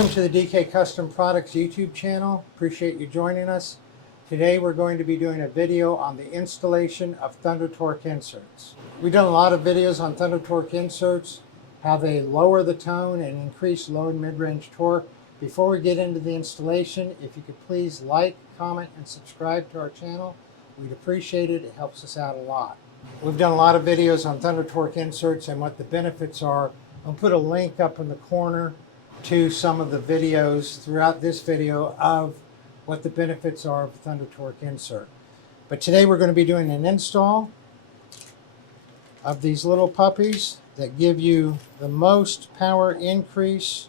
Welcome to the DK Custom Products YouTube channel. Appreciate you joining us. Today we're going to be doing a video on the installation of Thunder Torque inserts. We've done a lot of videos on Thunder Torque inserts, how they lower the tone and increase low and mid-range torque. Before we get into the installation, if you could please like, comment, and subscribe to our channel, we'd appreciate it. It helps us out a lot. We've done a lot of videos on Thunder Torque inserts and what the benefits are. I'll put a link up in the corner to some of the videos throughout this video of what the benefits are of Thunder Torque insert. But today we're going to be doing an install of these little puppies that give you the most power increase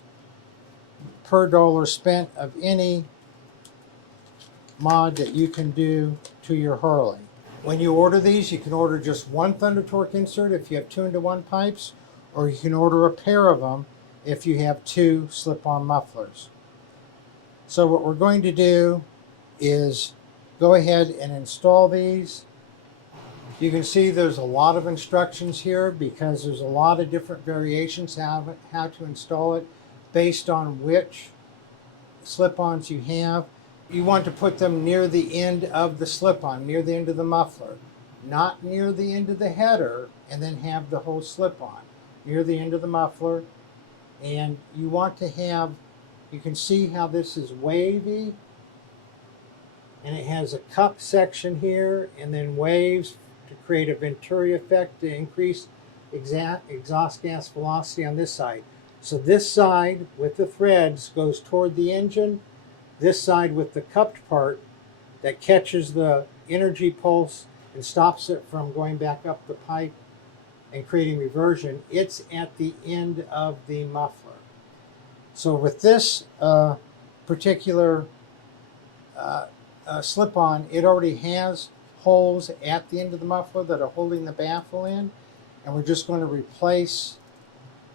per dollar spent of any mod that you can do to your Harley. When you order these, you can order just one Thunder Torque insert if you have 2-in-1 pipes, or you can order a pair of them if you have 2 slip-on mufflers. So what we're going to do is go ahead and install these. You can see there's a lot of instructions here because there's a lot of different variations how to install it based on which slip-ons you have. You want to put them near the end of the slip-on, near the end of the muffler, not near the end of the header and then have the whole slip-on. Near the end of the muffler. And you want to have, you can see how this is wavy, and it has a cup section here and then waves to create a Venturi effect to increase exhaust gas velocity on this side. So this side with the threads goes toward the engine, this side with the cupped part that catches the energy pulse and stops it from going back up the pipe and creating reversion, it's at the end of the muffler. So with this particular slip-on, it already has holes at the end of the muffler that are holding the baffle in, and we're just going to replace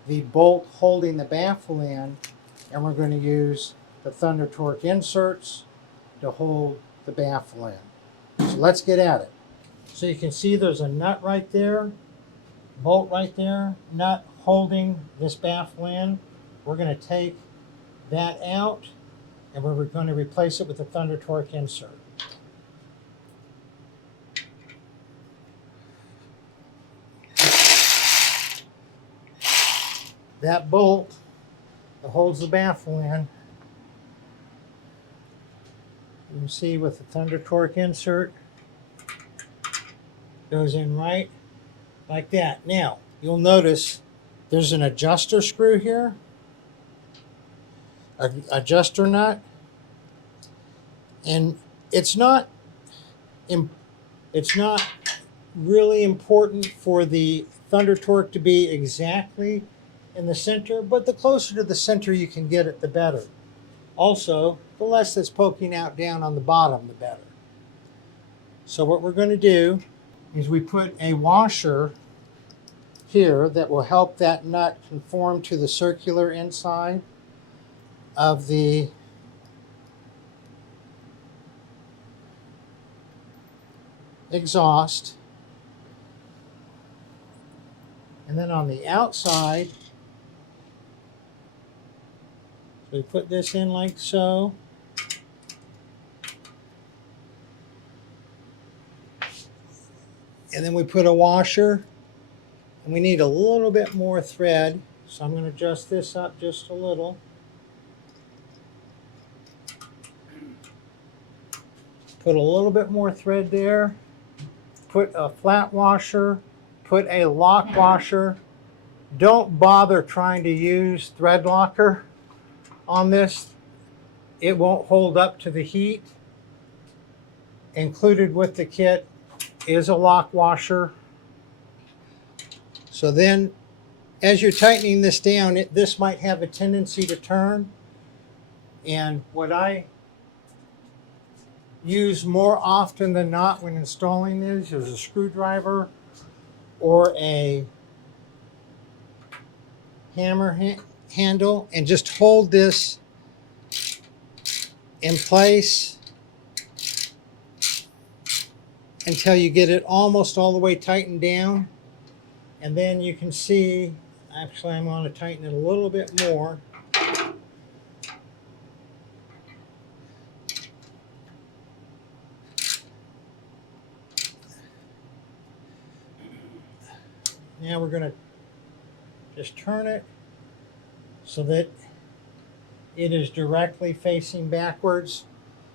the bolt holding the baffle in, and we're going to use the Thunder Torque inserts to hold the baffle in. So let's get at it. So you can see there's a nut right there, bolt right there, nut holding this baffle in. We're going to take that out and we're going to replace it with a Thunder Torque insert. That bolt that holds the baffle in, you can see with the Thunder Torque insert, goes in right like that. Now, you'll notice there's an adjuster screw here, an adjuster nut, and it's not really important for the Thunder Torque to be exactly in the center, but the closer to the center you can get it, the better. Also, the less that's poking out down on the bottom, the better. So what we're going to do is we put a washer here that will help that nut conform to the circular inside of the exhaust. And then on the outside, we put this in like so. And then we put a washer, and we need a little bit more thread, so I'm going to adjust this up just a little. Put a little bit more thread there, put a flat washer, put a lock washer. Don't bother trying to use thread locker on this. It won't hold up to the heat. Included with the kit is a lock washer. So then as you're tightening this down, this might have a tendency to turn. And what I use more often than not when installing these is a screwdriver or a hammer handle, and just hold this in place until you get it almost all the way tightened down. And then you can see, actually I'm going to tighten it a little bit more. Now we're going to just turn it so that it is directly facing backwards.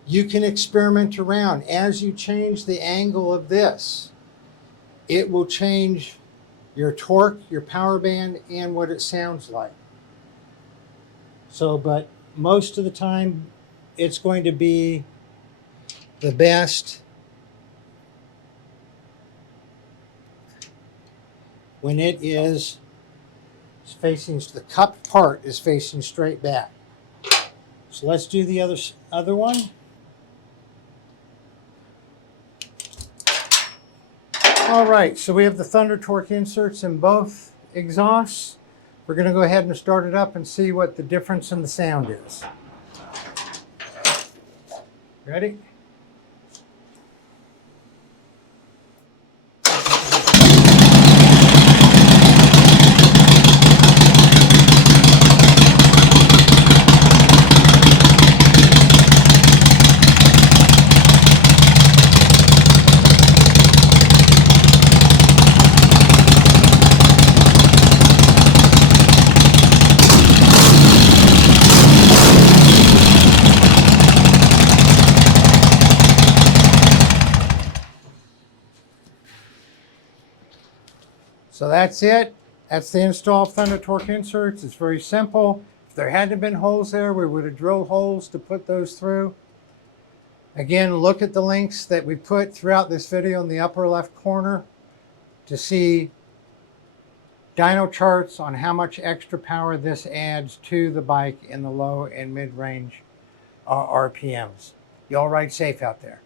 You can experiment around. As you change the angle of this, it will change your torque, your power band, and what it sounds like. So, but most of the time, it's going to be the best when it is facing, the cupped part is facing straight back. So let's do the other one. All right, so we have the Thunder torque inserts in both exhausts. We're going to go ahead and start it up and see what the difference in the sound is. Ready? So that's it. That's the install of Thunder torque inserts. It's very simple. If there hadn't been holes there, we would have drilled holes to put those through. Again, look at the links that we put throughout this video in the upper left corner to see dyno charts on how much extra power this adds to the bike in the low and mid-range RPMs. Y'all ride safe out there.